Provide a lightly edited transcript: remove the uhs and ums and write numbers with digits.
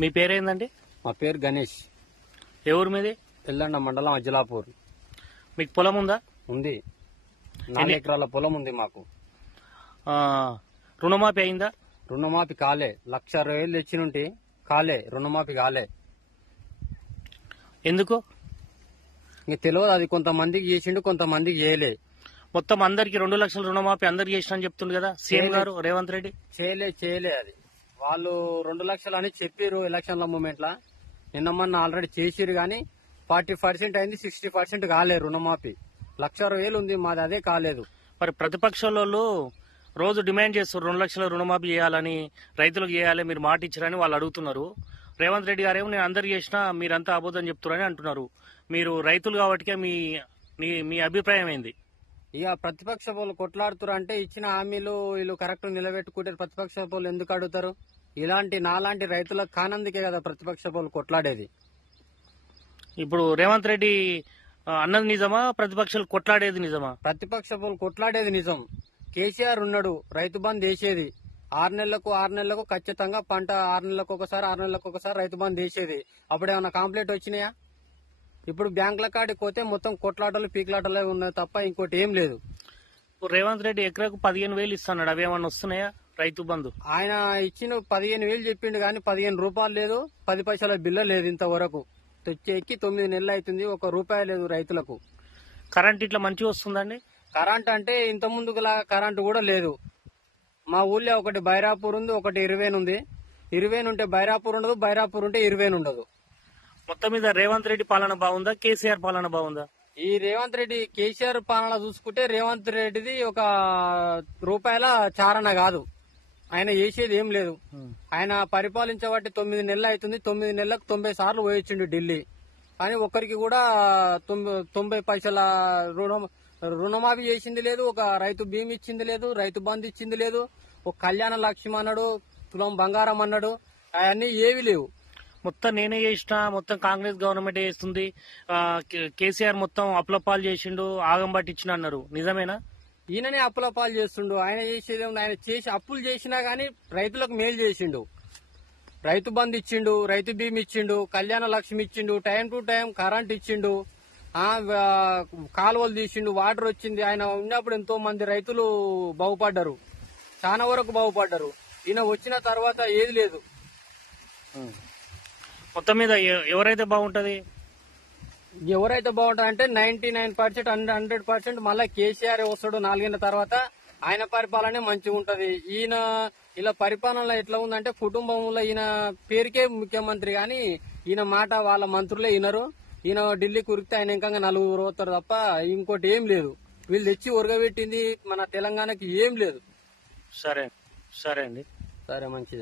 మీ పేరేందండి? మా పేరు గణేష్. ఏ ఊరు మీది? ఎల్లండ మండలం అజ్జలాపూర్. మీకు పొలం ఉందా? ఉంది. 4 ఎకరాల పొలం ఉంది మాకు. రుణమాఫీ అయిందా? రుణమాఫీ కాలే. 1,60,000 తెచ్చినుంటే కాలే, రుణమాఫీ కాలే. ఎందుకు? ఇంక తెలియదు, అది కొంతమందికి చేసిండు, కొంతమందికి చేయలే. మొత్తం అందరికి 2 లక్షల రుణమాఫీ అందరికి చేసిన అని చెప్తుంది కదా సీఎం గారు రేవంత్ రెడ్డి. చేయలే అది. వాళ్ళు 2 లక్షలు అని చెప్పారు ఎలక్షన్ల మూమెంట్ లా. నిన్న మొన్న ఆల్రెడీ చేసిరు గానీ 40% అయింది, 60% కాలే రుణమాఫీ. 1,60,000 ఉంది మాది, అదే కాలేదు. మరి ప్రతిపక్షాలలో రోజు డిమాండ్ చేస్తారు 2 లక్షల రుణమాఫీ చేయాలని, రైతులకు చేయాలి, మీరు మాట ఇచ్చారని వాళ్ళు అడుగుతున్నారు. రేవంత్ రెడ్డి గారేమో నేను అందరికి చేసినా మీరంతా అబద్ధం చెప్తున్నారని అంటున్నారు. మీరు రైతులు కాబట్టి మీ అభిప్రాయం ఏంది? ఇక ప్రతిపక్ష వాళ్ళు కొట్లాడుతారు అంటే ఇచ్చిన హామీలు వీళ్ళు కరెక్ట్ నిలబెట్టుకుంటే ప్రతిపక్ష వాళ్ళు ఎందుకు అడుగుతారు? ఇలాంటి నాలాంటి రైతులకు కానందుకే కదా ప్రతిపక్ష వాళ్ళు కొట్లాడేది. ఇప్పుడు రేవంత్ రెడ్డి అన్నది నిజమా, ప్రతిపక్షాలు కొట్లాడేది నిజమా? ప్రతిపక్ష వాళ్ళు కొట్లాడేది నిజం. కేసీఆర్ ఉన్నాడు, రైతు బంద్ వేసేది 6 నెలలకు ఖచ్చితంగా పంట 6 నెలలకు ఒకసారి రైతు బంద్ వేసేది. అప్పుడేమన్నా కంప్లైంట్ వచ్చినాయా? ఇప్పుడు బ్యాంకుల కాడికి పోతే మొత్తం కొట్లాటలు పీకులాటలే ఉన్నాయి తప్ప ఇంకోటి ఏం లేదు. రేవంత్ రెడ్డి ఎకరాకు 15,000 ఇస్తున్నాడు, అవేమన్నా వస్తున్నాయా రైతు బంధు? ఆయన ఇచ్చిన 15,000 చెప్పిండు కానీ 15 రూపాయలు లేదు, 10 పైసల బిల్ల లేదు ఇంతవరకు. తెచ్చి 9 నెలలు అవుతుంది, 1 రూపాయి లేదు రైతులకు. కరెంట్ ఇట్లా మంచిగా వస్తుందండి? కరెంట్ అంటే ఇంత ముందుకులా కరెంట్ కూడా లేదు. మా ఊళ్ళో ఒకటి బైరాపూర్ ఉంది, ఒకటి ఇరువేన్ ఉంది. ఇరువేన్ ఉంటే బైరాపూర్ ఉండదు, బైరాపూర్ ఉంటే ఇరువేన్ ఉండదు. మొత్తం మీద రేవంత్ రెడ్డి పాలన బాగుందా, కేసీఆర్ పాలన బాగుందా? ఈ రేవంత్ రెడ్డి కేసీఆర్ పాలన చూసుకుంటే రేవంత్ రెడ్డిది 1 రూపాయల చారణ కాదు. ఆయన చేసేది ఏం లేదు. ఆయన పరిపాలించబట్టి 9 నెలలు అవుతుంది. 9 నెలలకు 90 సార్లు పోయొచ్చిండు ఢిల్లీ. కానీ ఒక్కరికి కూడా 90 పైసల రుణమాఫీ చేసింది లేదు, ఒక రైతు బీమా ఇచ్చింది లేదు, రైతు బంధు ఇచ్చింది లేదు, ఒక కళ్యాణ లక్ష్యం అన్నాడు, తులం బంగారం అన్నాడు, అవన్నీ ఏవి లేవు. మొత్తం నేనే చేసిన, మొత్తం కాంగ్రెస్ గవర్నమెంట్ చేస్తుంది, కేసీఆర్ మొత్తం అప్లపాలు చేసిండు, ఆగం పట్టించిన అన్నారు. నిజమేనా? ఈయననే అప్పుల పాలు చేస్తుండు. ఆయన చేసేది ఆయన చేసి అప్పులు చేసినా గానీ రైతులకు మేలు చేసిండు. రైతు బంధు ఇచ్చిండు, రైతు బీమా ఇచ్చిండు, కళ్యాణ లక్ష్మి ఇచ్చిండు, టైం టు టైం కరెంట్ ఇచ్చిండు, కాలువలు తీసిండు, వాటర్ వచ్చింది. ఆయన ఉన్నప్పుడు ఎంతో మంది రైతులు బాగుపడ్డారు, చాలా వరకు బాగుపడ్డారు. ఈయన వచ్చిన తర్వాత ఏది లేదు. మొత్తం మీద ఎవరైతే బాగుంటది? ఎవరైతే బాగుంటారంటే 99% 100% మళ్ళా కేసీఆర్ వస్తాడు 4 ఏళ్ల తర్వాత. ఆయన పరిపాలనే మంచిగా ఉంటది. ఈయన ఇలా పరిపాలన ఎట్లా ఉందంటే కుటుంబంలో ఈయన పేరుకే ముఖ్యమంత్రి గాని ఈయన మాట వాళ్ళ మంత్రులే వినరు. ఈయన ఢిల్లీ కురికితే ఆయన ఇంకా 4 పోతారు తప్ప ఇంకోటి ఏం లేదు. వీళ్ళు తెచ్చి ఉరగబెట్టింది మన తెలంగాణకి ఏం లేదు. సరే అండి. సరే, మంచిది.